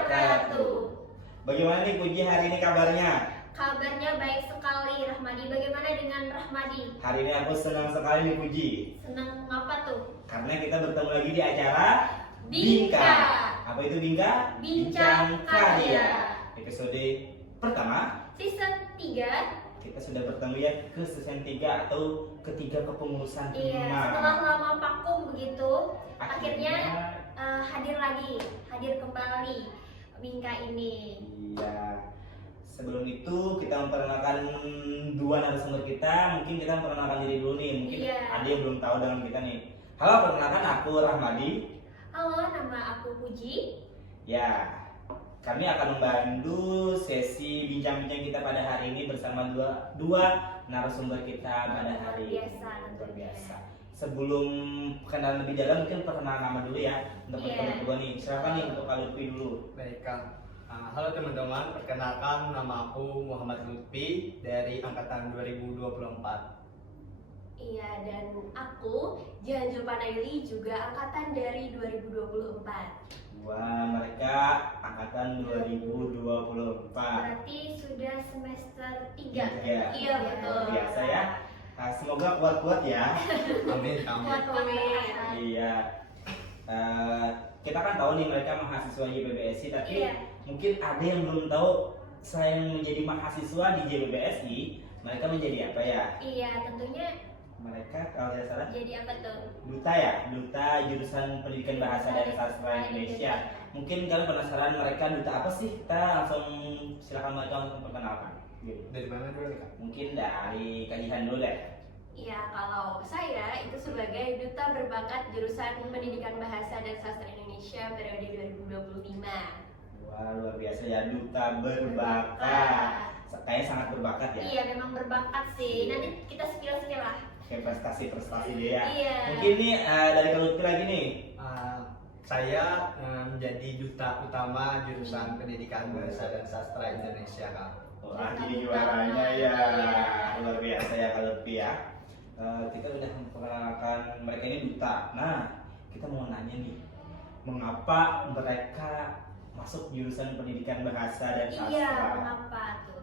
wabarakatuh. Bagaimana nih Puji hari ini kabarnya? Kabarnya baik sekali, Rahmadi. Bagaimana dengan Rahmadi? Hari ini aku senang sekali nih Puji. Senang ngapa tuh? Karena kita bertemu lagi di acara Bingka. Apa itu Bingka? Bincang Karya. Episode pertama. Season 3. Kita sudah bertemu ya ke season 3 atau ketiga kepengurusan Iya, setelah lama vakum begitu, akhirnya hadir kembali Bingka ini. Iya. Sebelum itu kita memperkenalkan dua narasumber kita. Mungkin kita memperkenalkan diri dulu nih. Mungkin ada yang belum tahu dengan kita nih. Halo, perkenalkan aku Rahmadi. Halo, nama aku Puji. Ya, kami akan membantu sesi bincang-bincang kita pada hari ini bersama dua narasumber kita pada hari ini. Luar biasa. Sebelum perkenalan lebih dalam, mungkin perkenalan nama dulu ya untuk teman-teman kedua nih. Silakan nih untuk Kak Lutfi dulu. Baik Kak. Halo teman-teman, perkenalkan nama aku Muhammad Lutfi dari angkatan 2024. Iya, dan aku Jihan Julpanaili juga angkatan dari 2024. Wah, mereka angkatan 2024. Berarti sudah semester 3. Iya, Iya, betul. luar biasa ya. Nah, semoga kuat-kuat ya. Amin, amin. Iya. Kita kan tahu nih mereka mahasiswa JPBSI, tapi mungkin ada yang belum tahu selain menjadi mahasiswa di JPBSI, mereka menjadi apa ya? Iya, tentunya Mereka kalau tidak salah jadi apa tuh? duta ya, duta jurusan Pendidikan Bahasa dan Sastra Indonesia. Mungkin kalian penasaran mereka duta apa sih? Kita langsung silakan mereka untuk memperkenalkan. Gitu. Dari mana dulu nih Kak? Mungkin dari Kajian dulu deh. Iya, kalau saya itu sebagai duta berbakat jurusan Pendidikan Bahasa dan Sastra Indonesia periode 2025. Wah, luar biasa ya, duta berbakat. Kayaknya sangat berbakat ya. Iya, memang berbakat sih. Nanti kita spill-spill lah. Kayak prestasi-prestasi dia ya. Iya. Mungkin nih dari Kak Lutfi lagi nih. Saya menjadi duta utama jurusan Pendidikan Bahasa dan Sastra Indonesia Kak. Wah, jadi juaranya ya. Luar biasa ya Kak Lutfi ya. Kita udah memperkenalkan mereka ini duta. Nah, kita mau nanya nih, mengapa mereka masuk jurusan Pendidikan Bahasa dan Sastra? Iya, mengapa tuh?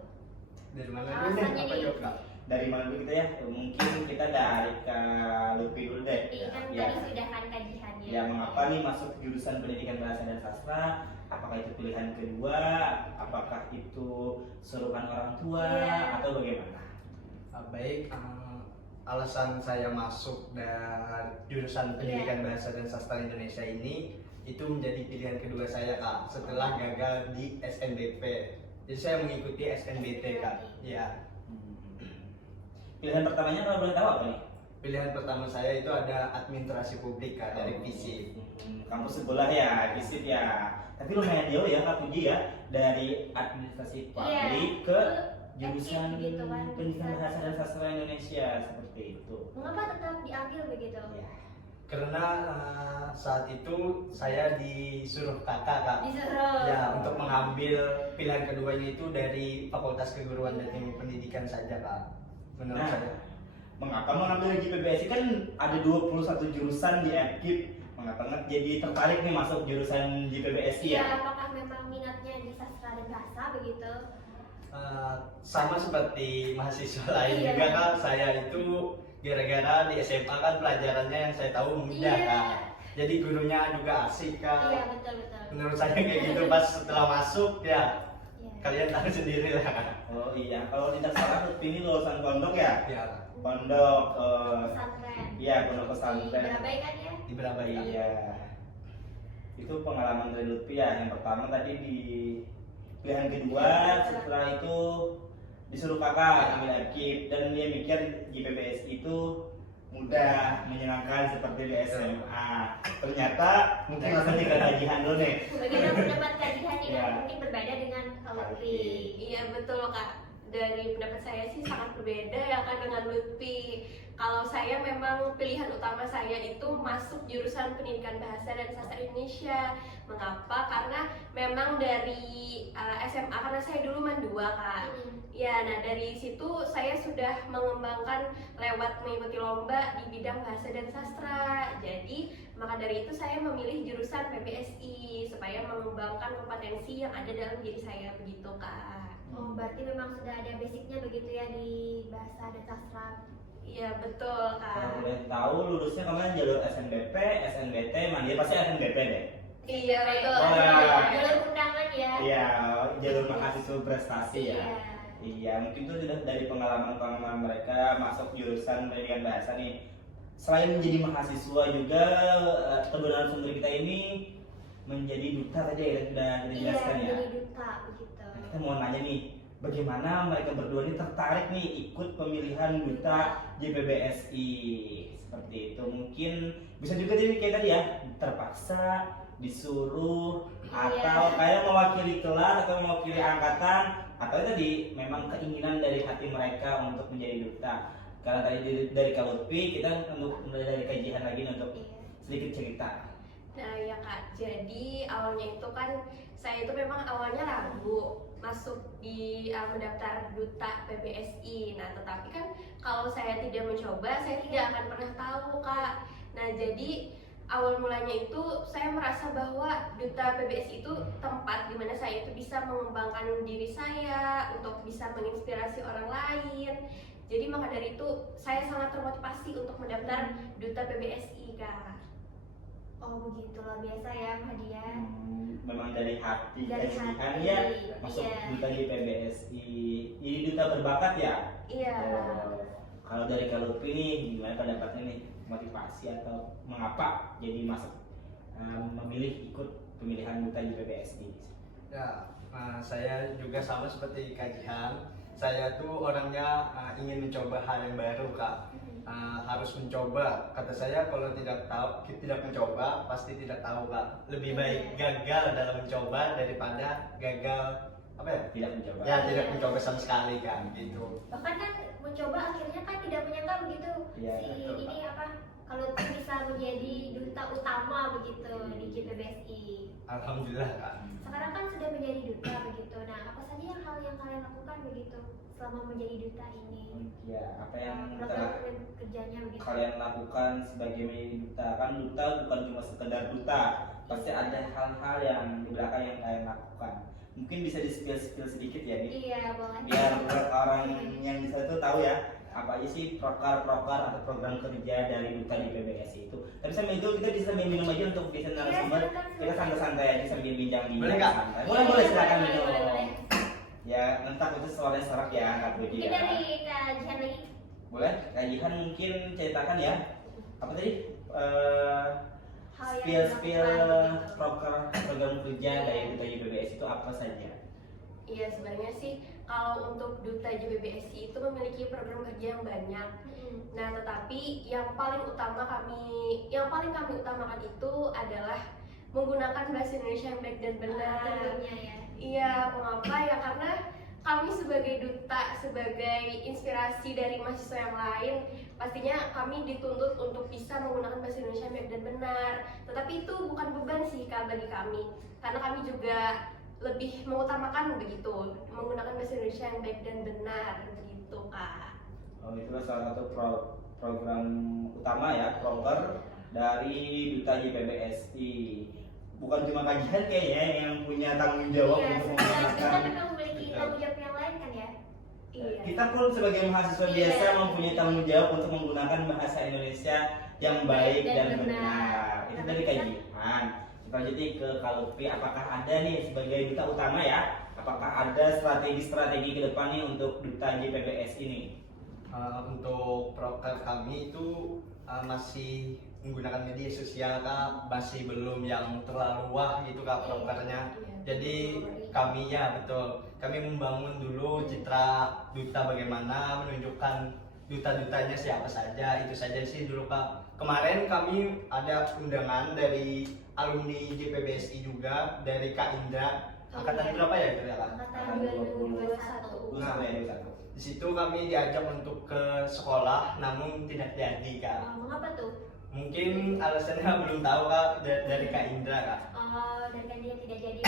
Dari mana dulu nih? Alasannya Apa nih. jawab Kak? Dari mana dulu kita ya? Mungkin kita dari Kak Lutfi dulu deh. Iya, kan Ya. tadi sudah kan kajiannya. Ya, mengapa nih masuk jurusan Pendidikan Bahasa dan Sastra? Apakah itu pilihan kedua? Apakah itu suruhan orang tua? Atau bagaimana? Baik, alasan saya masuk dari jurusan Pendidikan Bahasa dan Sastra Indonesia ini itu menjadi pilihan kedua saya Kak setelah gagal di SNBP. Jadi saya mengikuti SNBT Kak. Ya. Pilihan pertamanya kalau boleh tahu apa nih? Pilihan pertama saya itu ada administrasi publik Kak dari FISIP. Kampus sebelah ya, FISIP ya. Tapi lumayan jauh ya Kak Puji ya, dari administrasi publik ke jurusan gitu kan, Pendidikan Bahasa dan Sastra Indonesia seperti itu. Mengapa tetap diambil begitu? Ya. Karena saat itu saya disuruh kakak Kak. Disuruh. Ya, untuk mengambil pilihan keduanya itu dari Fakultas Keguruan dan Ilmu Pendidikan saja Kak. Menurut saya. Mengapa mengambil JPBSI kan ada 21 jurusan di FKIP? Mengapa jadi tertarik nih masuk jurusan JPBSI ya? Iya, apakah memang minatnya di sastra dan bahasa begitu? Sama seperti mahasiswa lain Iya. juga Kak, saya itu gara-gara di SMA kan pelajarannya yang saya tahu mudah Iya. Kak. Jadi gurunya juga asik Kak. Iya, betul. Menurut saya kayak gitu pas setelah masuk ya Iya. kalian tahu sendiri lah. Oh iya, kalau tidak salah Lutfi ini lulusan pondok ya? Ya, Pondok, Pesantren. iya pondok Di pesantren. Berabai kan ya? di Berabai Kak. Iya. Itu pengalaman dari Lutfi ya. Yang pertama tadi di pilihan kedua, setelah itu disuruh kakak ambil FKIP dan dia mikir JPBSI itu mudah, menyenangkan seperti di SMA. Ternyata mungkin langsung ke kajian dulu nih. Bagaimana pendapat kajian ini Iya. mungkin berbeda dengan Lutfi? Iya, betul Kak. Dari pendapat saya sih sangat berbeda ya kan dengan Lutfi. Kalau saya memang pilihan utama saya itu masuk jurusan Pendidikan Bahasa dan Sastra Indonesia Mengapa? Karena memang dari SMA, karena saya dulu mandua Kak. Ya, nah dari situ saya sudah mengembangkan lewat mengikuti lomba di bidang bahasa dan sastra. Jadi maka dari itu saya memilih jurusan PBSI supaya mengembangkan kompetensi yang ada dalam diri saya begitu Kak. Oh, berarti memang sudah ada basicnya begitu ya di bahasa dan sastra. Iya betul Kalau Kak. boleh tahu lulusnya kemarin jalur SNBP, SNBT, mandiri pasti SNBP deh. Iya betul. Wah. Jalur undangan ya. Iya, jalur mahasiswa prestasi ya. Iya. Iya, mungkin itu sudah dari pengalaman-pengalaman mereka masuk jurusan pendidikan bahasa nih. Selain menjadi mahasiswa juga, kedua narasumber kita ini menjadi duta tadi ya sudah kita Iya, jelaskan ya. jadi duta begitu. Nah, kita mau nanya nih, bagaimana mereka berdua ini tertarik nih ikut pemilihan duta JPBSI seperti itu? Mungkin bisa juga jadi kayak tadi ya, terpaksa, disuruh, Iya. atau kayak mewakili kelas atau mewakili angkatan, atau tadi memang keinginan dari hati mereka untuk menjadi duta. Karena tadi dari Kalutpi kita untuk mulai dari kajian lagi untuk Iya. sedikit cerita. Nah ya Kak, jadi awalnya itu kan saya itu memang awalnya ragu masuk di mendaftar duta PBSI. Nah tetapi kan kalau saya tidak mencoba, saya tidak akan pernah tahu Kak. Nah jadi awal mulanya itu saya merasa bahwa duta PBSI itu tempat di mana saya itu bisa mengembangkan diri saya untuk bisa menginspirasi orang lain. Jadi maka dari itu saya sangat termotivasi untuk mendaftar duta PBSI Kak. Oh begitu, luar biasa ya Mahdia. Memang dari hati Dari keinginan hati, ya masuk iya. duta di PBSI. Ini duta berbakat ya. Iya. Oh, kalau dari Kalutpi nih gimana pendapatnya nih, motivasi atau mengapa jadi masuk memilih ikut pemilihan duta di PBSI? Ya, saya juga sama seperti Kak Jihan. Saya tuh orangnya ingin mencoba hal yang baru Kak. Harus mencoba. Kata saya kalau tidak mencoba pasti tidak tahu Kak. Lebih baik gagal dalam mencoba daripada gagal apa ya? Tidak mencoba. Ya tidak mencoba sama sekali kan gitu. Bahkan kan mencoba akhirnya kan tidak menyangka begitu Iya, si betul, ini apa kalau bisa menjadi duta utama begitu di JPBSI. Alhamdulillah Kak. Sekarang kan sudah menjadi duta begitu. Nah, apa saja hal yang kalian lakukan begitu selama menjadi duta ini? Ya, apa yang Program kerjanya begitu. kalian lakukan sebagai menjadi duta? Kan duta bukan cuma sekedar duta, pasti ada hal-hal yang di belakang yang kalian lakukan. Mungkin bisa di spill sedikit ya nih, Iya, boleh. biar orang yang di sana tuh tahu ya apa aja sih proker atau program kerja dari duta di PBSI itu. Tapi sambil itu kita bisa minum aja untuk bisa narasumber. silakan, Kita santai-santai aja sambil bincang-bincang. Boleh, Kak? santai. Iya, Boleh iya, silakan boleh, minum. boleh. Ya, entar itu suaranya serak ya, Kak Budi Mungkin ya. dari Kak Jihan lagi. Boleh, Kak Jihan mungkin ceritakan ya. Apa tadi? Hal yang Spill dilakukan begitu. program kerja dari duta JPBSI itu apa saja? Iya sebenarnya sih kalau untuk duta JPBSI itu memiliki program kerja yang banyak. Nah tetapi yang paling kami utamakan itu adalah menggunakan bahasa Indonesia yang baik dan benar. Tentunya ya. Iya, mengapa ya? Karena kami sebagai duta, sebagai inspirasi dari mahasiswa yang lain, pastinya kami dituntut untuk bisa menggunakan bahasa Indonesia yang baik dan benar. Tetapi itu bukan beban sih Kak bagi kami, karena kami juga lebih mengutamakan begitu, menggunakan bahasa Indonesia yang baik dan benar begitu Kak. Oh, itulah salah satu program utama ya, proker dari duta JPBSI. Bukan cuma kajian kayaknya yang punya tanggung jawab Iya, untuk kita menggunakan. memang memiliki tanggung jawab yang lain kan ya. Iya. Kita pun sebagai mahasiswa Iya. biasa mempunyai tanggung jawab untuk menggunakan bahasa Indonesia yang baik dan benar. Itu dari kajian. Kita lanjutin ke Kalutpi, apakah ada nih sebagai duta utama ya? Apakah ada strategi-strategi ke depan nih untuk duta JPBS ini? Untuk proker kami itu masih menggunakan media sosial Kak, masih belum yang terlalu wah gitu Kak prokernya. Jadi kami ya betul, kami membangun dulu citra duta bagaimana, menunjukkan duta-dutanya siapa saja, itu saja sih dulu Kak. Kemarin kami ada undangan dari alumni JPBSI juga, dari Kak Indra. Angkatan berapa ya kira Kak? Angkatan 2021. Nah, satu. Di situ kami diajak untuk ke sekolah, namun tidak jadi Kak. Mengapa tuh? Mungkin alasannya belum tahu kak, dari Kak Indra kak. Oh, dari kan dia tidak jadi.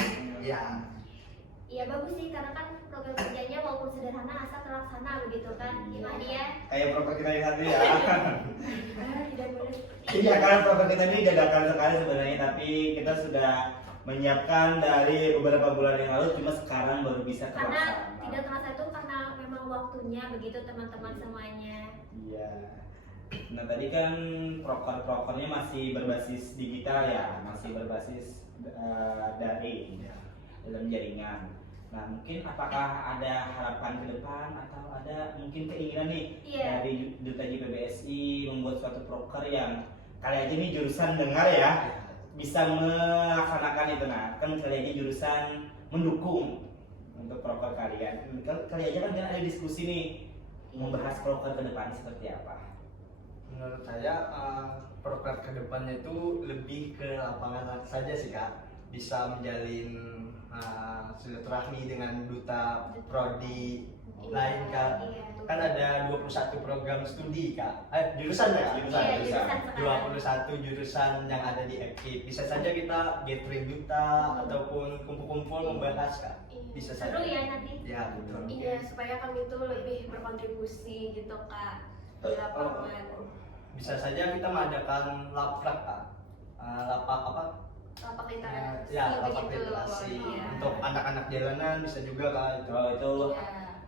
Ya. Iya bagus sih karena kan program kerjanya walaupun sederhana asal terlaksana begitu kan. Gimana dia? Kayak proker kita yang satu ya. Tidak boleh seperti Iya kan proker kita ini dadakan sekali sebenarnya, tapi kita sudah menyiapkan dari beberapa bulan yang lalu, cuma sekarang baru bisa Karena terlaksana. tidak terasa itu karena memang waktunya begitu teman-teman semuanya. Iya. Nah tadi kan proker-prokernya masih berbasis digital ya, masih berbasis daring ya, dalam jaringan. Nah mungkin apakah ada harapan ke depan atau ada mungkin keinginan nih Iya. dari Duta JPBSI membuat suatu proker yang kali aja nih jurusan dengar ya bisa melaksanakan itu. Nah kan kali aja jurusan mendukung untuk proker kalian. Kali aja kan ada diskusi nih membahas proker ke depan seperti apa. Menurut saya proker kedepannya itu lebih ke lapangan saja sih kak, bisa menjalin silaturahmi dengan duta prodi lain kak. Iya. Kan ada 21 program studi kak, jurusan ya kak? Jurusan, Iya, jurusan. jurusan sekarang. 21 jurusan yang ada di FKIP. Bisa saja kita gathering duta ataupun kumpul-kumpul membahas kak. Bisa saja. Seru ya nanti. Ya betul. Iya, supaya kami itu lebih berkontribusi gitu kak di lapangan. Bisa saja kita mengadakan laprak kak. Lapak apa? Lapak literasi Ya, lapak begitu. literasi Iya. untuk anak-anak jalanan bisa juga kak itu. Kalau itu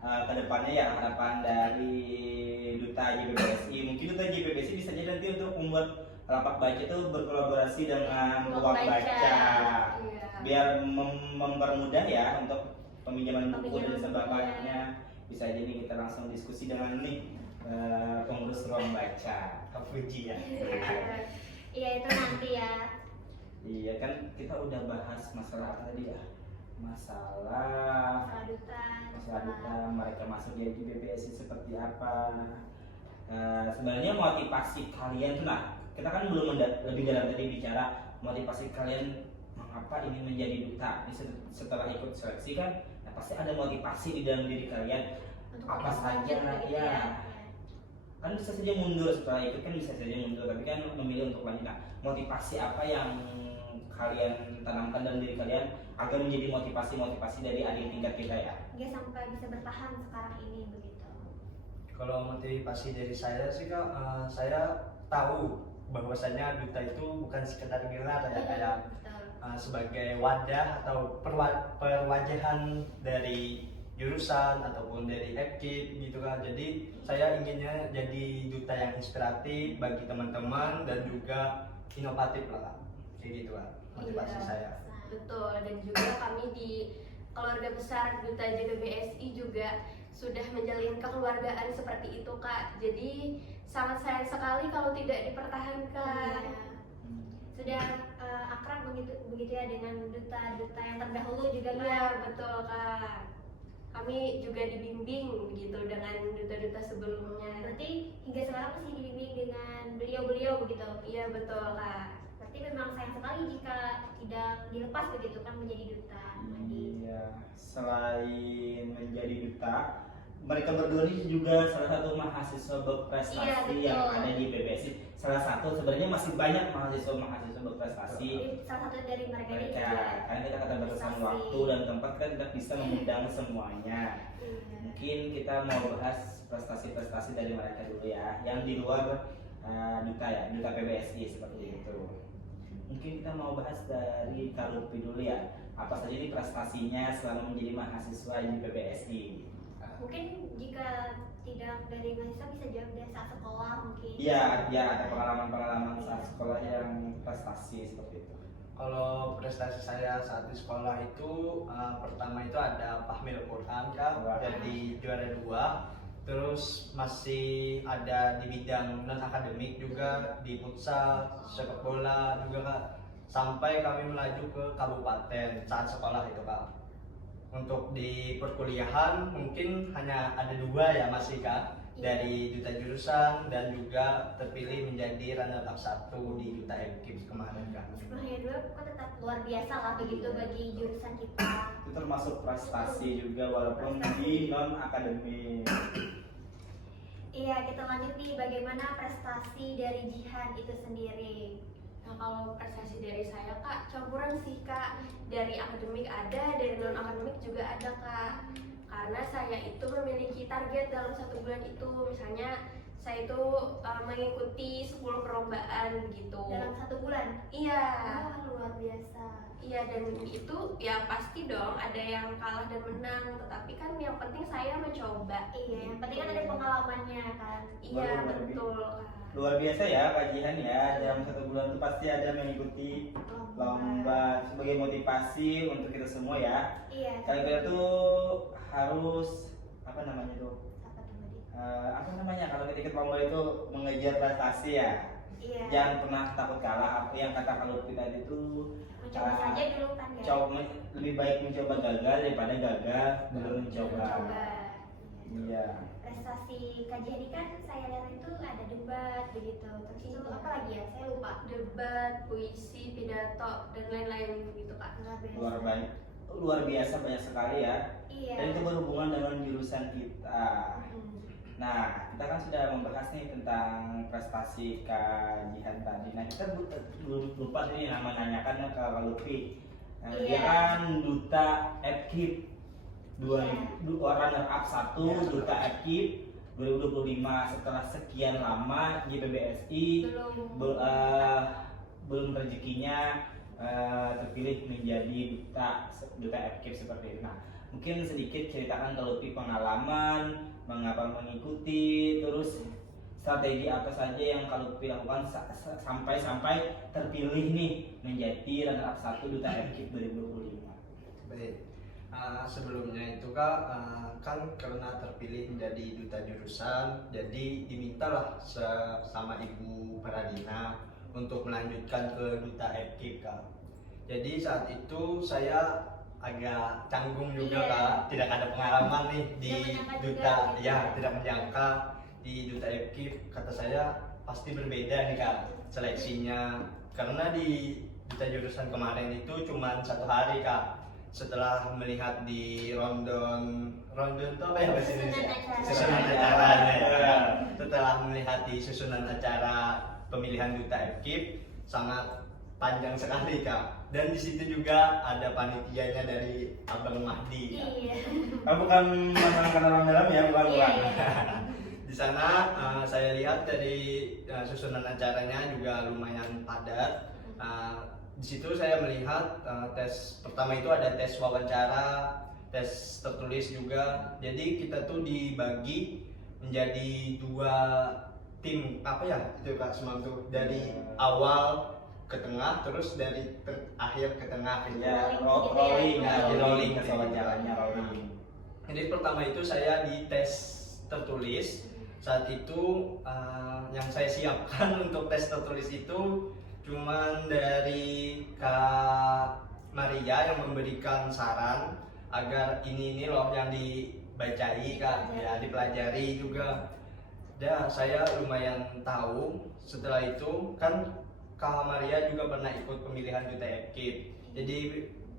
Iya. kedepannya ya harapan dari Duta JPBSI, mungkin Duta JPBSI bisa jadi nanti untuk membuat lapak baca itu berkolaborasi dengan ruang baca, Iya. biar mempermudah ya untuk peminjaman buku dan Peminjaman sebagainya. Bisa jadi kita langsung diskusi dengan nih pengurus ruang baca. Kak Fuji ya. Iya itu nanti ya. Iya kan kita udah bahas masalah apa tadi ya? Masalah Masalah duta. duta mereka masuk di BPSI seperti apa. Sebenarnya motivasi kalian tuh, nah kita kan belum lebih dalam tadi bicara motivasi kalian mengapa ingin menjadi duta. Setelah ikut seleksi kan pasti ada motivasi di dalam diri kalian. Untuk Apa lanjut saja begitu ya. Kan bisa saja mundur setelah ikut, kan bisa saja mundur, tapi kan memilih untuk lanjut. Nah, motivasi apa yang kalian tanamkan dalam diri kalian agar menjadi motivasi dari adik tingkat kita ya? Dia sampai bisa bertahan sekarang ini begitu. Kalau motivasi dari saya sih kak, saya tahu bahwasanya duta itu bukan sekedar gelar ya kayak Betul. sebagai wadah atau perwajahan dari jurusan ataupun dari FKIP gitu kan. Jadi saya inginnya jadi duta yang inspiratif bagi teman-teman dan juga inovatif lah kak. Kayak gitu kan motivasi Iya. saya. Betul, dan juga kami di keluarga besar Duta JPBSI juga sudah menjalin kekeluargaan seperti itu kak. Jadi sangat sayang sekali kalau tidak dipertahankan. Iya. Sudah akrab begitu ya dengan duta-duta yang terdahulu juga kan. Iya betul kak. Kami juga dibimbing gitu dengan duta-duta sebelumnya. Berarti hingga sekarang masih dibimbing dengan beliau-beliau begitu. Iya betul kak. Berarti memang sayang sekali jika tidak dilepas begitu kan menjadi duta. Iya, selain menjadi duta, mereka berdua ini juga salah satu mahasiswa berprestasi Iya, betul. yang ada di PBSI. Salah satu, sebenarnya masih banyak mahasiswa berprestasi. Jadi salah satu dari mereka ini Mereka, juga karena kita keterbatasan prestasi. waktu dan tempat kan tidak bisa mengundang semuanya. Iya. Mungkin kita mau bahas prestasi-prestasi dari mereka dulu ya, yang di luar duta ya, duta PBSI seperti itu. Mungkin kita mau bahas dari Kak Lutfi dulu ya, apa saja nih prestasinya selama menjadi mahasiswa di PBSI. Mungkin jika tidak dari mahasiswa bisa jawab dari saat sekolah mungkin. Iya, ya ada pengalaman-pengalaman saat sekolah yang prestasi seperti itu. Kalau prestasi saya saat di sekolah itu pertama itu ada Fahmil Quran kak, Wah. jadi juara 2. Terus masih ada di bidang non akademik juga di futsal, sepak bola juga kak. Sampai kami melaju ke kabupaten saat sekolah itu kak. Untuk di perkuliahan mungkin hanya ada 2 ya masih kak, dari duta jurusan dan juga terpilih menjadi runner up 1 di duta FKIP kemarin kak. Sebenarnya dua kan tetap luar biasa lah begitu bagi jurusan kita. Itu termasuk prestasi juga walaupun di non akademik. Iya, kita lanjut nih bagaimana prestasi dari Jihan itu sendiri. Nah, kalau prestasi dari saya Kak, campuran sih Kak. Dari akademik ada, dari non akademik juga ada Kak. Karena saya itu memiliki target dalam 1 bulan itu. Misalnya saya itu mengikuti 10 perlombaan gitu. Dalam 1 bulan. Iya. Wah, luar biasa. Iya, dan itu ya pasti dong ada yang kalah dan menang, tetapi kan yang penting saya mencoba. Iya, yang penting kan ada pengalamannya kan. Iya, Baru betul Kak. Luar biasa ya kajian ya, dalam 1 bulan itu pasti ada mengikuti lomba sebagai motivasi untuk kita semua ya. Iya. Kalian tuh harus apa namanya tuh? Apa tuh tadi? Apa namanya kalau kita ikut lomba itu mengejar prestasi ya. Iya. Jangan pernah takut kalah. Apa yang kata kalau kita itu Mencoba saja dulu kan ya. lebih baik mencoba gagal daripada gagal belum mencoba. Mencoba. Iya. Prestasi kajian ini kan saya lihat itu ada debat begitu. Terus itu Iya. apa lagi ya? Saya lupa. Debat, puisi, pidato, dan lain-lain gitu Kak. Luar biasa banyak sekali ya. Iya. Dan itu berhubungan dengan jurusan kita. Nah, kita kan sudah membahas nih tentang prestasi kajian tadi. Nah, kita belum lupa nih nama nanyakan ke Lutfi. Nah, dia Iya. kan duta FKIP 2000 runner up 1 Iya. duta FKIP 2025 setelah sekian lama di PBSI belum rezekinya terpilih menjadi duta FKIP seperti itu. Nah, mungkin sedikit ceritakan ke Lutfi pengalaman mengapa mengikuti, terus strategi apa saja yang kalau Lutfi lakukan sampai terpilih nih menjadi runner up 1 duta FKIP 2025. Baik. Sebelumnya itu Kak, kan karena terpilih menjadi duta jurusan, jadi dimintalah sama Ibu Pradina untuk melanjutkan ke duta FKIP Kak. Jadi saat itu saya agak canggung juga Iya. Kak, tidak ada pengalaman nih di Tidak menyangka duta, juga, gitu. ya tidak menyangka di duta FKIP. Kata saya pasti berbeda nih Kak seleksinya, karena di duta jurusan kemarin itu cuma 1 hari Kak. Setelah melihat di rondon itu apa ya bahasa Indonesia? Susunan acaranya ya. Setelah melihat di susunan acara pemilihan duta FKIP sangat panjang sekali Kak. Dan di situ juga ada panitianya dari Abang Mahdi Kak. Iya. Bukan masalah orang dalam ya, bukan. Iya, iya. Di sana saya lihat dari susunan acaranya juga lumayan padat. Di situ saya melihat tes pertama itu ada tes wawancara, tes tertulis juga. Jadi kita tuh dibagi menjadi 2 tim apa ya itu Kak Semang tuh, dari awal ke tengah, terus dari akhir ke tengah gitu. Ya, Rolling, rolling ke wawancaranya rolling. Jadi pertama itu saya di tes tertulis. Saat itu yang saya siapkan untuk tes tertulis itu cuman dari Kak Maria yang memberikan saran agar ini loh yang dibacai Kak, ya dipelajari juga. Ya saya lumayan tahu. Setelah itu kan Kak Maria juga pernah ikut pemilihan duta FKIP. Jadi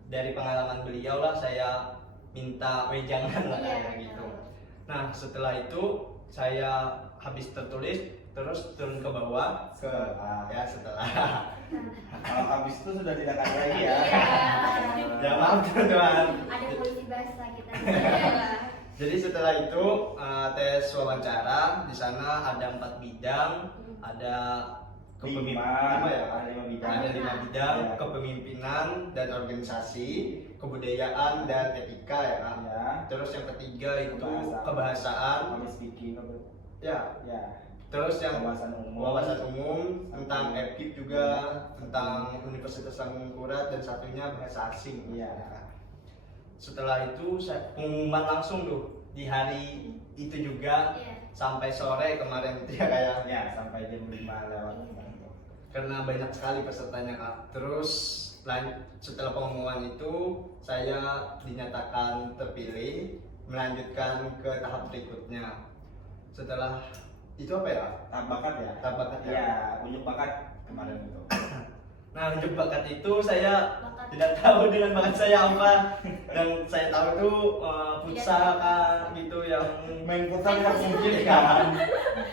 dari pengalaman beliau lah saya minta wejangan lah kayak gitu. Nah setelah itu saya habis tertulis terus turun ke bawah ya setelah Kalau habis itu sudah tidak ada lagi ya. ya maaf teman-teman. Ada polisi bahasa kita. Jadi setelah itu tes wawancara, di sana ada 4 bidang, ada Lima ya? ada 5 bidang. Ada 5 bidang, Ya. kepemimpinan dan organisasi, kebudayaan dan etika ya. Ya. Terus yang ketiga itu Kebahasaan. kebahasaan, Public speaking. ya. Ya. Terus yang Wawasan umum. tentang FKIP juga, tentang Universitas Langkungkurat, dan satunya bahasa asing. Iya. Setelah itu pengumuman langsung tuh di hari itu juga Iya. sampai sore kemarin itu ya kayak Ya, sampai jam 5 lewat. karena banyak sekali pesertanya Kak. Terus setelah pengumuman itu saya dinyatakan terpilih melanjutkan ke tahap berikutnya. Setelah itu apa ya? Tahap bakat ya. Tahap bakat ya. Ya, unjuk bakat kemarin itu. Nah, unjuk bakat itu saya Bakat tidak tahu dengan bakat saya apa. Dan saya tahu itu futsal kah gitu yang Main futsal tidak mungkin kan?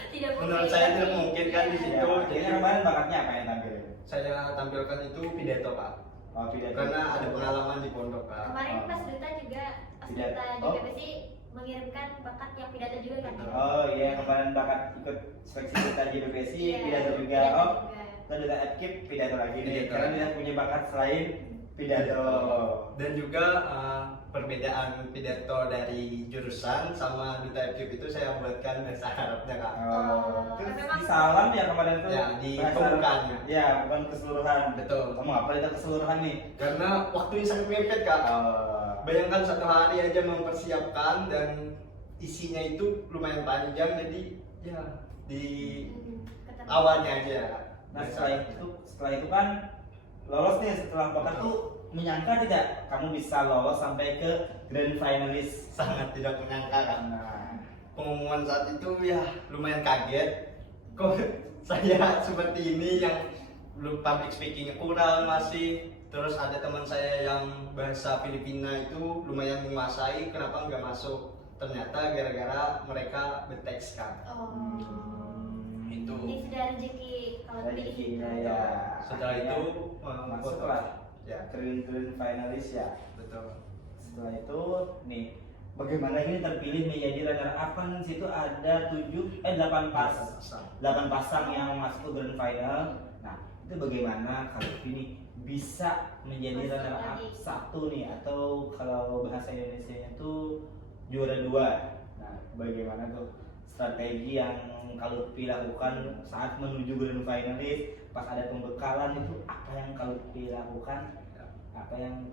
Tidak mungkin. menurut saya tidak mungkin kan di situ. Ya, jadi kemarin bakatnya apa yang tampil? Saya tampilkan itu pidato Kak. Oh, pidato. Karena ada pengalaman di pondok Kak. Kemarin pas Duta juga, pas Pidato. Duta Oh. JPBC mengirimkan bakat yang pidato juga kan? Oh iya, kemarin bakat ikut seleksi duta JPBC, Iya, pidato juga. pidato Oh, juga. kita duta FKIP, pidato lagi nih. Pidato Karena lagi. dia punya bakat selain pidato. Dan juga perbedaan pidato dari jurusan sama duta FKIP itu saya buatkan bahasa Arabnya Kak. Oh, terus memang- di salam ya kemarin tuh? Ya, di bahasa pembukaannya. Arab. Ya, bukan keseluruhan. Betul. Kamu apa itu keseluruhan nih? Karena waktunya sangat mepet Kak. Bayangkan satu hari aja mempersiapkan dan isinya itu lumayan panjang, jadi ya di Ketemu. awalnya aja. Nah setelah itu kan lolos nih, setelah bakat tuh menyangka tidak kamu bisa lolos sampai ke grand finalist? Sangat tidak menyangka Kak. Nah, Pengumuman saat itu ya lumayan kaget. Kok saya seperti ini yang belum public speakingnya kurang masih. Terus ada teman saya yang bahasa Filipina itu lumayan menguasai, kenapa nggak masuk? Ternyata gara-gara mereka berteks kan. Oh. Itu. Ini sudah rezeki kalau pilih rezekinya itu. ya. Setelah itu masuklah ya grand finalist ya. betul. Setelah itu nih, bagaimana ini terpilih menjadi runner up? Kan situ ada 8 pasang yang masuk ke grand final. Nah, itu bagaimana kalau ini bisa menjadi Masuk runner up lagi. 1 nih, atau kalau bahasa Indonesia itu juara 2. Nah, bagaimana tuh strategi yang kalau lakukan saat menuju grand finalist? Pas ada pembekalan itu apa yang kalau lakukan? Apa yang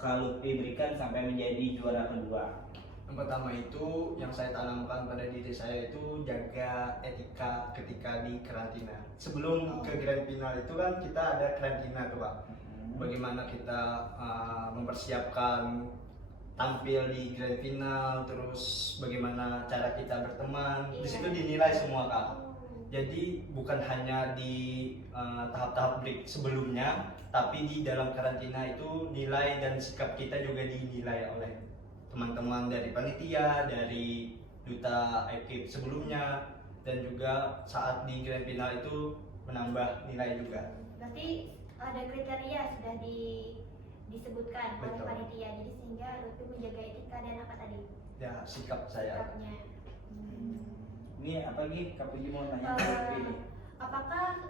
kalau diberikan sampai menjadi juara kedua? Yang pertama itu yang saya tanamkan pada diri saya itu jaga etika ketika di karantina. Sebelum ke grand final itu kan kita ada karantina tuh Pak. Bagaimana kita mempersiapkan tampil di grand final, terus bagaimana cara kita berteman. Di situ dinilai semua Kak. Jadi bukan hanya di tahap-tahap break sebelumnya, tapi di dalam karantina itu nilai dan sikap kita juga dinilai oleh teman-teman dari panitia, dari duta FKIP sebelumnya, dan juga saat di grand final itu menambah nilai juga. Berarti ada kriteria sudah disebutkan oleh Betul. panitia, jadi sehingga lebih menjaga etika dan apa tadi Ya sikap saya. sikapnya. Ini apa lagi Kapuji mau tanya? Apakah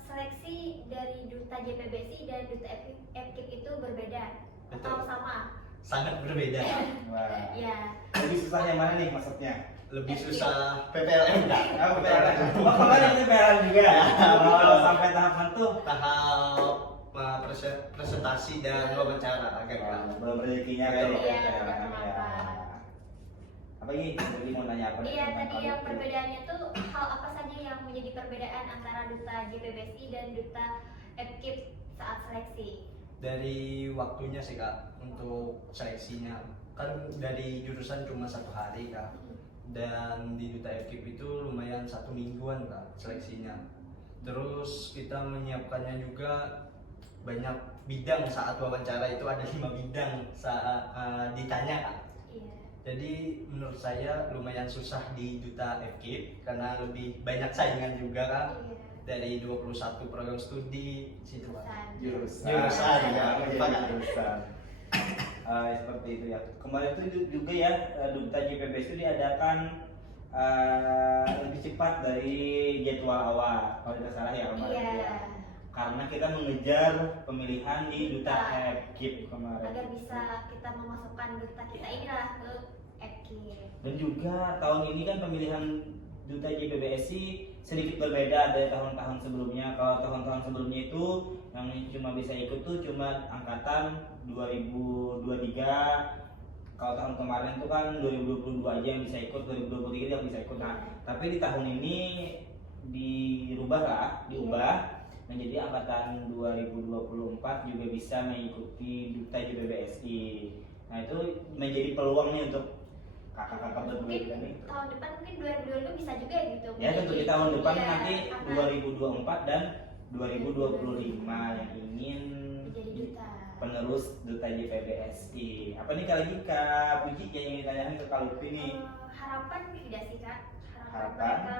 seleksi dari duta JPBC dan duta FKIP itu berbeda Betul. atau sama? Sangat berbeda. Wah. Ya. Lebih susah yang mana nih maksudnya? Lebih susah PPLM enggak? Oh, PPLN. Oh, kemarin itu PPLN juga ya? Oh, sampai tahap itu? Tahap presentasi dan wawancara agak Wah, berat. belum rezekinya kayak Betul. gitu Iya, ya. tidak kenapa. Apa lagi? Jadi mau nanya apa? Iya, tentang tadi kalau yang itu? perbedaannya tuh hal apa saja yang menjadi perbedaan antara duta JPBC dan duta FKIP saat seleksi? Dari waktunya sih Kak untuk seleksinya kan dari jurusan cuma 1 hari Kak, dan di duta FKIP itu lumayan 1 mingguan Kak seleksinya. Terus kita menyiapkannya juga banyak bidang. Saat wawancara itu ada 5 bidang saat ditanya Kak. Iya. Jadi menurut saya lumayan susah di duta FKIP karena lebih banyak saingan juga Kak. Iya. Dari 21 program studi situ Pak. Jurusan. Jurusan, ya. Jurusan. Seperti itu ya. Kemarin itu juga ya, duta JPBS itu diadakan lebih cepat dari jadwal awal. Kalau tidak salah ya kemarin. Iya. Ya. Karena kita mengejar pemilihan di duta FKIP kemarin. Agar bisa kita memasukkan duta kita inilah ke FKIP. Dan juga tahun ini kan pemilihan duta JPBSI sedikit berbeda dari tahun-tahun sebelumnya. Kalau tahun-tahun sebelumnya itu yang cuma bisa ikut tuh cuma angkatan 2023. Kalau tahun kemarin itu kan 2022 aja yang bisa ikut, 2023 yang bisa ikut. Nah, tapi di tahun ini diubah menjadi angkatan 2024 juga bisa mengikuti duta JPBSI. Nah, itu menjadi peluang nih untuk kakak-kakak berdua Mungkin ini. tahun depan mungkin 2022 bisa juga gitu. Ya tentu di tahun depan Iya, nanti akan 2024 dan 2025 yang ingin menjadi duta. penerus duta JPBSI. Apa nih kali lagi Kak Puji yang ingin ditanyakan ke Kak Lutfi nih? Harapan tidak sih Kak? Harapan? mereka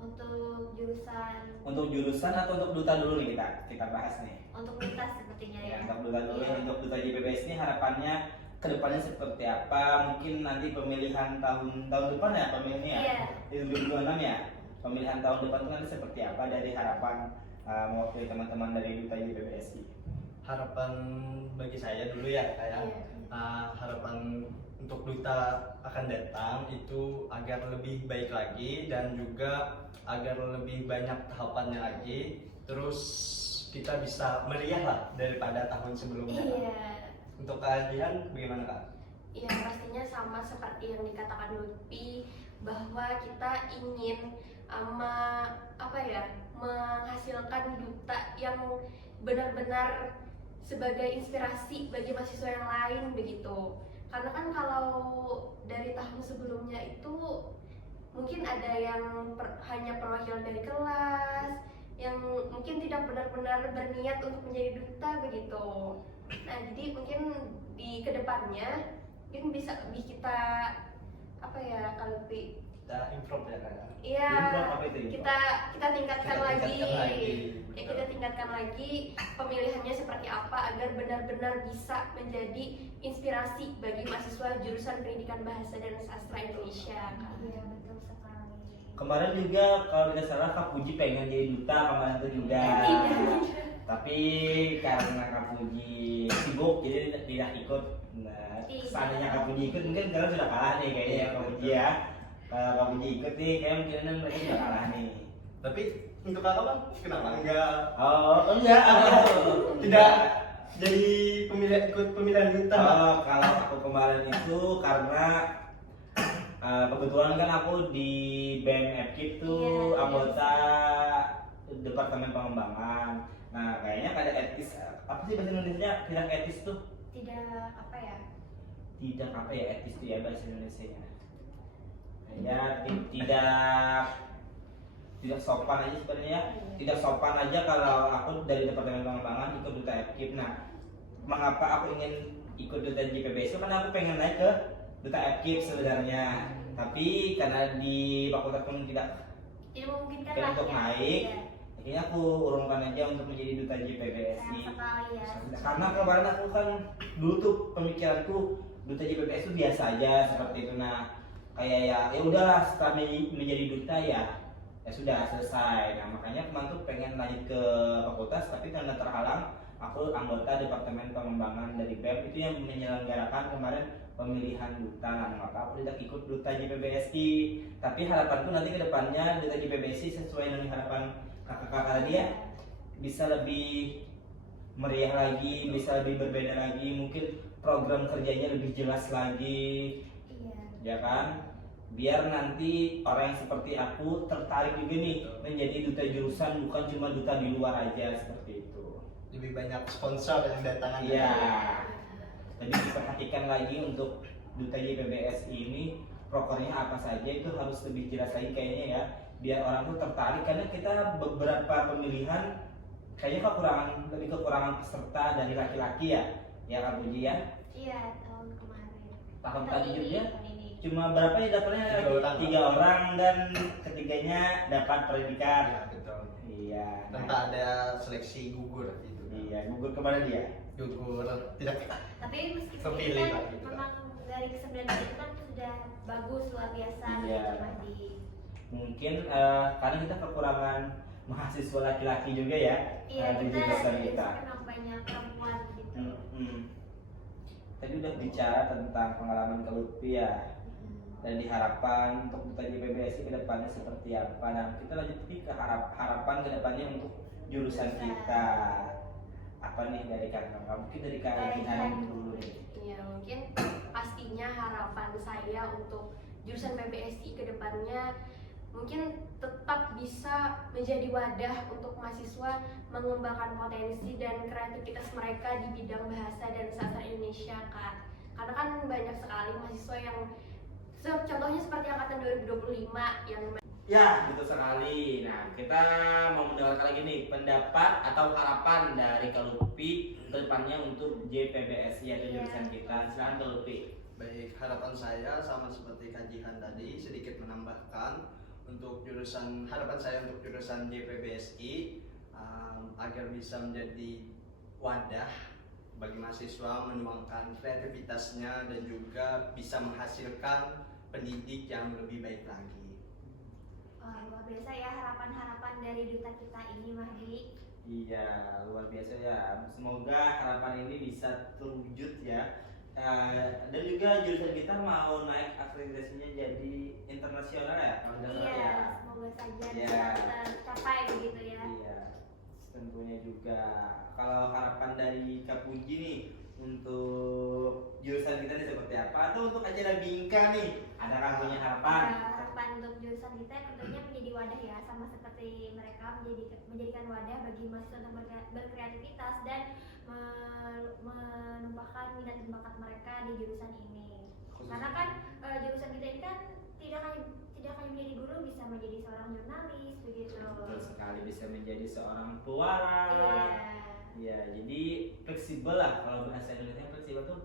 untuk jurusan Untuk jurusan atau untuk duta dulu nih kita bahas nih. untuk duta sepertinya ya. Ya, untuk duta dulu. Iya. Untuk duta JPBSI ini harapannya kedepannya seperti apa? Mungkin nanti pemilihan tahun depan ya pemilihannya ya? Iya. Di 2026 ya? Pemilihan tahun depan itu nanti seperti apa dari harapan mewakili teman-teman dari duta JPBSI? Harapan bagi saya dulu ya kayak Iya. harapan untuk duta akan datang itu agar lebih baik lagi dan juga agar lebih banyak tahapannya lagi, terus kita bisa meriah lah daripada tahun sebelumnya. Iya. Untuk kalian bagaimana Kak? Ya pastinya sama seperti yang dikatakan Lutfi, bahwa kita ingin menghasilkan duta yang benar-benar sebagai inspirasi bagi mahasiswa yang lain begitu. Karena kan kalau dari tahun sebelumnya itu mungkin ada yang hanya perwakilan dari kelas yang mungkin tidak benar-benar berniat untuk menjadi duta begitu. Nah jadi mungkin di kedepannya mungkin bisa lebih kita kalau Kita improve ya Kak? iya Improve apa itu, improve? kita tingkatkan Kita lagi, tingkatkan lagi, ya, betul. kita tingkatkan lagi pemilihannya seperti apa agar benar-benar bisa menjadi inspirasi bagi mahasiswa jurusan Pendidikan Bahasa dan Sastra Indonesia Kak. Iya betul sekali. Kemarin juga kalau tidak salah Kak Puji pengen jadi duta kemarin itu juga. Tapi karena Kak Puji sibuk jadi tidak ikut. Nah, seandainya Kak Puji ikut mungkin kalian sudah kalah nih kayaknya ya Kak Puji ya. Kalau Kak Puji ikut nih kayaknya mungkin mereka sudah kalah nih. Tapi untuk Kakak Bang, kenapa enggak Enggak. tidak jadi ikut pemilihan duta? Oh, kalau aku kemarin itu karena kebetulan kan aku di BEM FKIP tuh Iya, anggota Departemen Pengembangan. Nah, kayaknya ada etis. Apa sih bahasa Indonesia? Tidak etis tuh. Tidak apa ya? Tidak apa ya etis tuh ya bahasa Indonesianya. Ya, tidak sopan aja sebenarnya. Tidak sopan aja kalau aku dari Departemen Pengembangan ikut duta FKIP. Nah, mengapa aku ingin ikut duta JPBSI? Karena aku pengen naik ke duta FKIP sebenarnya. Tapi karena di fakultas pun tidak memungkinkan Kayak lah untuk ya. naik. Iya. akhirnya aku urungkan aja untuk menjadi duta JPBSI. Sayang sekali ya. Karena kemarin aku kan dulu tuh pemikiranku duta JPBSI itu biasa aja seperti itu. Nah, kayak ya udahlah setelah menjadi duta ya sudah selesai. Nah, makanya kemarin tuh pengen lanjut ke fakultas tapi karena terhalang. Aku anggota Departemen Pengembangan dari BEM itu yang menyelenggarakan kemarin pemilihan duta. Nah, maka aku tidak ikut duta JPBSI. Tapi harapanku nanti ke depannya duta JPBSI sesuai dengan harapan kakak-kakak tadi ya bisa lebih meriah lagi, bisa lebih berbeda lagi, mungkin program kerjanya lebih jelas lagi, Iya. ya kan? Biar nanti orang yang seperti aku tertarik juga nih menjadi duta jurusan, bukan cuma duta di luar aja seperti itu. Lebih banyak sponsor yang datang. Iya. Tapi diperhatikan lagi untuk duta JPBSI ini prokernya apa saja itu harus lebih jelas lagi kayaknya ya, biar orang tuh tertarik karena kita beberapa pemilihan kayaknya lebih kekurangan peserta dari laki-laki ya Kak Puji ya. Iya, tahun kemarin. Tahun tadi juga tahun ini. cuma berapa ya dapatnya? 3 orang dan ketiganya dapat pendidikan. Ya, betul. Iya. Tanpa ada seleksi gugur gitu. Iya, gugur kemana dia? Gugur tidak. Tapi meskipun Kepilih kita lah gitu. memang dari ke-9 itu kan sudah bagus luar biasa Iya. cuma di Mungkin karena kita kekurangan mahasiswa laki-laki juga ya. iya di kita jurusan kita. memang banyak perempuan gitu. Tadi udah bicara tentang pengalaman ke Lutfi ya, dan diharapkan untuk duta JPBSI ke depannya seperti apa. Nah, kita lanjut ke harapan ke depannya untuk jurusan kita. Apa nih dari kakak? Mungkin dari Kak Jihan dulu nih. Ya mungkin pastinya harapan saya untuk jurusan PBSI ke depannya mungkin tetap bisa menjadi wadah untuk mahasiswa mengembangkan potensi dan kreativitas mereka di bidang bahasa dan sastra Indonesia Kak. Karena kan banyak sekali mahasiswa yang contohnya seperti angkatan 2025 yang Ya, betul sekali. Nah, kita mau mendengarkan lagi nih pendapat atau harapan dari Kak Lutfi ke depannya untuk JPBSI atau Iya. jurusan kita. Silakan Kak Lutfi. Baik, harapan saya sama seperti kajian tadi, sedikit menambahkan untuk jurusan, harapan saya untuk jurusan JPBSI agar bisa menjadi wadah bagi mahasiswa menuangkan kreativitasnya dan juga bisa menghasilkan pendidik yang lebih baik lagi. Wah, luar biasa ya harapan-harapan dari duta kita ini, Mahdi. Iya, luar biasa ya. Semoga harapan ini bisa terwujud ya. Dan juga jurusan kita mau naik akreditasinya jadi internasional ya, kalau nggak salah Iya, ya. semoga saja Iya. bisa tercapai begitu ya. Iya, tentunya juga. Kalau harapan dari Kak Puji nih untuk jurusan kita nih seperti apa? Atau untuk acara Bingka nih, adakah punya harapan? Harapan untuk jurusan kita tentunya menjadi wadah ya, sama seperti mereka menjadikan wadah bagi mahasiswa untuk berkreativitas dan menumpahkan minat dan bakat mereka di jurusan ini. Karena kan jurusan kita ini kan tidak hanya menjadi guru, bisa menjadi seorang jurnalis begitu. Betul sekali, bisa menjadi seorang pewaras. Iya. Ya, jadi fleksibel lah, kalau bahasa Indonesia fleksibel tuh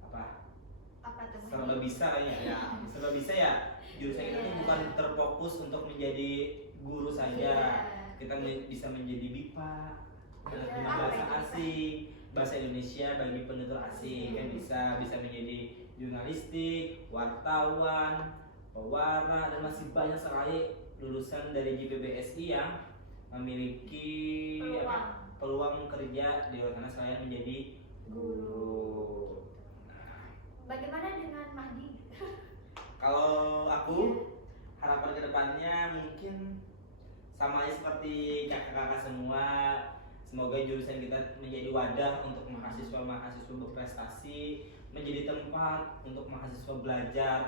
apa? Apa tuh? Serba bisa kayaknya ya. Serba bisa ya. Jurusan kita tuh Iya. bukan terfokus untuk menjadi guru saja. Iya. Kita bisa menjadi BIPA, Iya, bahasa apa itu? asing, bahasa Indonesia bagi penutur asing kan bisa menjadi jurnalistik, wartawan, pewara, dan masih banyak sekali lulusan dari JPBSI yang memiliki peluang kerja di luar sana selain menjadi guru. Nah, Bagaimana dengan Mahdi? kalau aku harapan kedepannya mungkin sama aja seperti kakak-kakak semua. Semoga jurusan kita menjadi wadah untuk mahasiswa-mahasiswa berprestasi, menjadi tempat untuk mahasiswa belajar,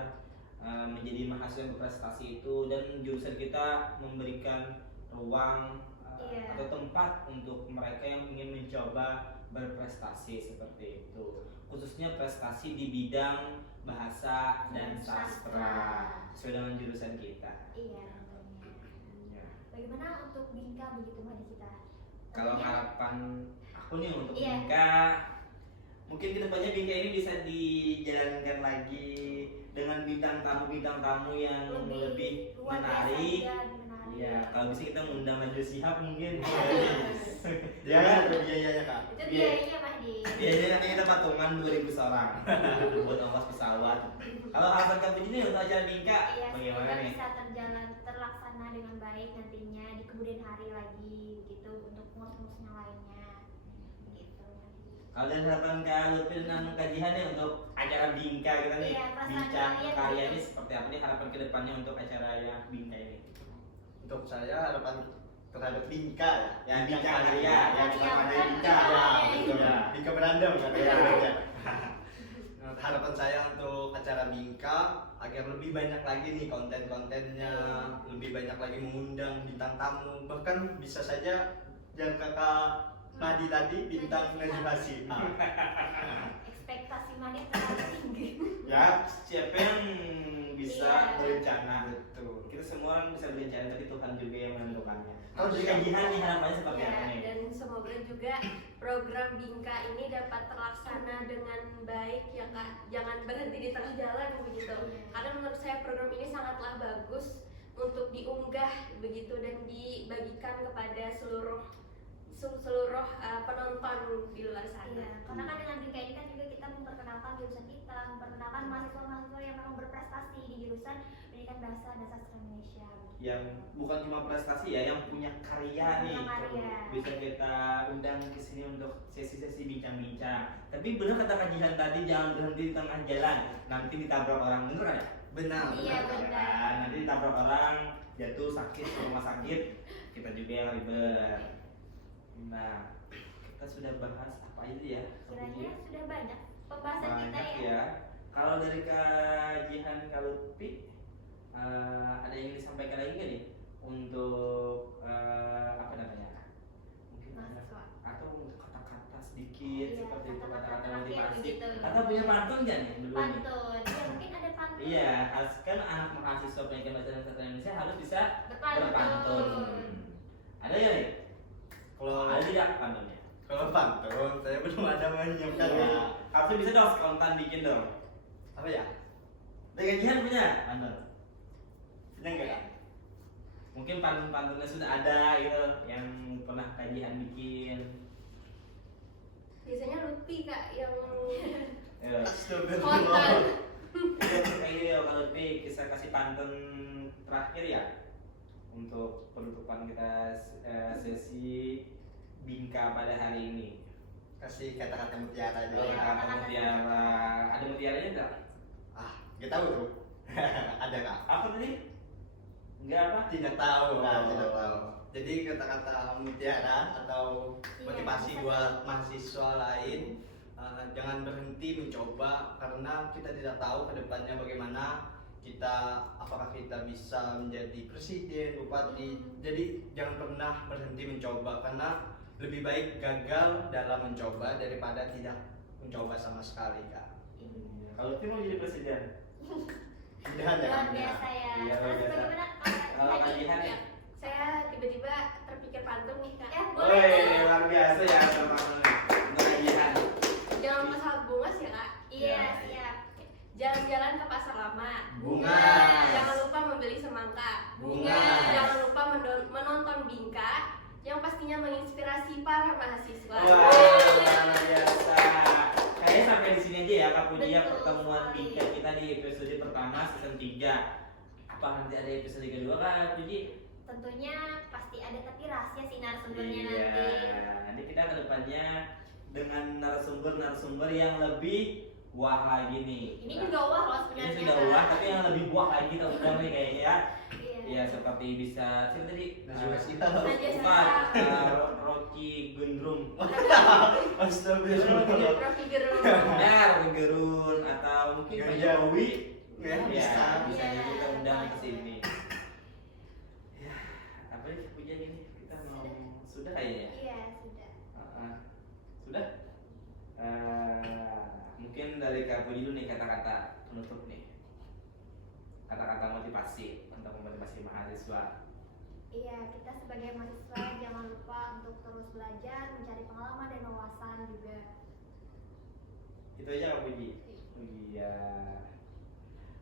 menjadi mahasiswa berprestasi itu, dan jurusan kita memberikan ruang Iya. atau tempat untuk mereka yang ingin mencoba berprestasi seperti itu, khususnya prestasi di bidang bahasa dan sastra sesuai dengan jurusan kita. Iya, tentunya. Ya. Bagaimana untuk Bingka begitu Mahdi kita? Kalau Tentunya- harapan aku nih untuk Iya. Bingka, mungkin kedepannya Bingka ini bisa dijalankan lagi dengan bintang tamu yang lebih luar biasa menarik. juga, menarik. Iya, kalau bisa kita mengundang Najwa Shihab mungkin. Dia kan ada biayanya kak. Itu Iya. biayanya Mahdi. Biasanya nanti kita patungan 2.000 seorang buat ongkos pesawat. Kalau harapan kamu ini untuk acara Bingka, Iya, bagaimana semoga nih? bisa terlaksana dengan baik nantinya di kemudian hari lagi gitu untuk ngurus-ngurusnya lainnya. Gitu. Kalau dari harapan Kak Lutfi dan kajian nih untuk acara Bingka kita nih, Iya, perasaan bincang kalian karya gitu. ini seperti apa nih harapan kedepannya untuk acara yang Bingka ini? Untuk saya harapan terhadap Bingka Ya, Bingka karya, yang Iya, sama dari bukan Bingka. Bingka. Ya, Iya. betul. Bingka berandam kan Iya. ya. Harapan saya untuk acara Bingka agar lebih banyak lagi nih konten-kontennya, lebih banyak lagi mengundang bintang tamu, bahkan bisa saja yang kakak Madi tadi bintang Najwa Shihab. Ekspektasi Mahdi terlalu tinggi. Ya, siapa yang bisa Iya. berencana? Betul. Kita semua orang bisa berencana, tapi Tuhan juga yang menentukannya. Kalau Kalau dari dari kajian nih harapannya seperti Ya, apa nih? dan semoga juga program Bingka ini dapat terlaksana dengan baik ya Kak. Jangan berhenti di tengah jalan begitu. Karena menurut saya program ini sangatlah bagus untuk diunggah begitu dan dibagikan kepada seluruh penonton di luar sana. Iya, karena kan dengan Bingka ini kan juga kita memperkenalkan jurusan kita, memperkenalkan mahasiswa-mahasiswa yang memang berprestasi di jurusan Pendidikan Bahasa dan Sastra Indonesia. Yang bukan cuma prestasi ya, yang punya karya nih. Punya karya. Bisa kita undang ke sini untuk sesi-sesi bincang-bincncang. Tapi benar kata kajian tadi, jangan berhenti di tengah jalan. Nanti ditabrak orang, bener kan ya? Benar. Iya, Ya benar. kan? Nanti ditabrak orang, jatuh sakit ke rumah sakit, kita juga yang ribet. Nah, kita sudah bahas apa aja ya? Kiranya sudah banyak pembahasan kita Banyak ya. ya. Kalau dari kajian Kak Lutfi, ada yang disampaikan lagi nggak nih untuk apa namanya? Mungkin ada Mahasiswa. atau untuk kata-kata sedikit Iya, seperti itu, kata-kata kata-kata terakhir motivasi. begitu. Atau punya pantun nggak nih? Belum nih? Pantun. Ya mungkin ada pantun Iya, harus kan anak mahasiswa pendidikan bahasa dan sastra Indonesia harus bisa Berpantun. berpantun. Ada ya nih? Kalau Ada tidak pantunnya? kalau pantun saya belum ada menyiapkan. Iya. Harusnya bisa dong spontan bikin dong. Apa ya? Gajian punya pantun. Punya enggak? Mungkin pantun-pantunnya sudah ada gitu yang pernah kajian bikin. Biasanya Lutfi kak yang Ya. spontan. Kayak gitu kalau Pi kita kasih pantun terakhir ya untuk penutupan kita sesi Bingka pada hari ini. Kasih kata-kata mutiara aja. Oh, Iya, kata kata-kata mutiara. Ada mutiaranya enggak? Ah, kita tahu tuh. Ada kak? Apa tadi? Enggak apa? Tidak tahu kak, Oh. tidak tahu. Jadi kata-kata mutiara atau Iya, motivasi bisa. buat mahasiswa lain, jangan berhenti mencoba karena kita tidak tahu kedepannya bagaimana kita, apakah kita bisa menjadi presiden, bupati. Jadi jangan pernah berhenti mencoba karena lebih baik gagal dalam mencoba daripada tidak mencoba sama sekali kak. Kalau Pi mau jadi presiden? Tidak ada Luar Kak. biasa ya. Iya, luar Terus biasa. bagaimana Kalau Kak kajian Haji? ya? Saya tiba-tiba terpikir pantun nih kak. Ya, boleh. Woi, luar biasa ya teman-teman. Kajian. Jangan lupa salad bungas ya kak. Iya, Ya. siap. Jalan-jalan ke pasar lama. Bunga. Jangan lupa membeli semangka. Bunga. Jangan lupa menonton Bingka yang pastinya menginspirasi para mahasiswa. Wah, luar biasa. Kayaknya sampai di sini aja ya Kak Puji ya Betul pertemuan sekali. Bingka kita di episode pertama season 3. Apa nanti ada episode kedua Kak Puji? Tentunya pasti ada, tapi rahasia sih narasumbernya Iya, nanti. nanti kita ke depannya dengan narasumber yang lebih wah lagi nih. Ini juga wah loh Ini sebenarnya. sudah Kak. wah, tapi yang lebih wah lagi kita undang nih kayaknya ya. Iya. Iya, seperti bisa siapa tadi? Najwa Shihab. Najwa Shihab. Bukan, Rocky Gendrum. Astagfirullah. Rocky Gerung. Ya, Rocky Gerun atau mungkin Pak Ganjar. Jokowi. Ya, Ya, bisa. bisa Iya, kita undang ke boleh. sini. Ya, apa sih pujian ini? Kita mau sudah kayaknya. Iya, sudah. Sudah. Mungkin dari Kak Puji dulu nih kata-kata penutup nih. Kata-kata motivasi untuk memotivasi mahasiswa. Iya, kita sebagai mahasiswa jangan lupa untuk terus belajar, mencari pengalaman dan wawasan juga. Itu aja Kak Puji. Iya.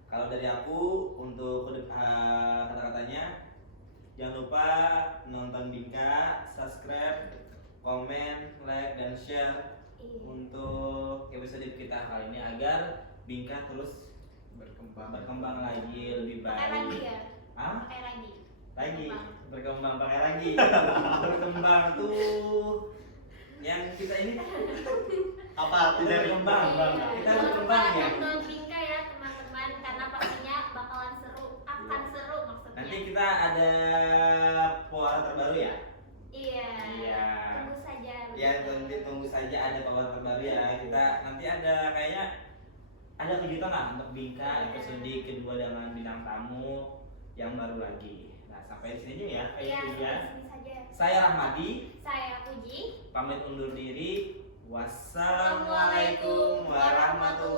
Kalau dari aku untuk kata-katanya, jangan lupa nonton Bingka, subscribe, komen, like, dan share Iya. untuk episode kita kali ini agar Bingka terus berkembang lagi lebih Pakai lagi baik. ya? Hah? Pakai lagi. Lagi Berkembang. berkembang pakai lagi. Berkembang tuh yang kita ini Apa? tidak berkembang, Bang. Iya. Kita Jangan berkembang lupa ya. nonton Bingka ya teman-teman, karena pastinya bakalan seru, akan seru maksudnya. Nanti kita ada pola terbaru ya. Iya. Iya. Tunggu saja. Ya nanti tunggu saja ada pola terbaru ya. Kita nanti ada kayaknya ada kejutan lah untuk Bingka episode kedua dengan bintang tamu yang baru lagi. Nah sampai di sini aja ya. Iya, Kayak gitu ya. sampai sini saja. Saya Rahmadi Saya Puji. pamit undur diri. Wassalamualaikum warahmatullahi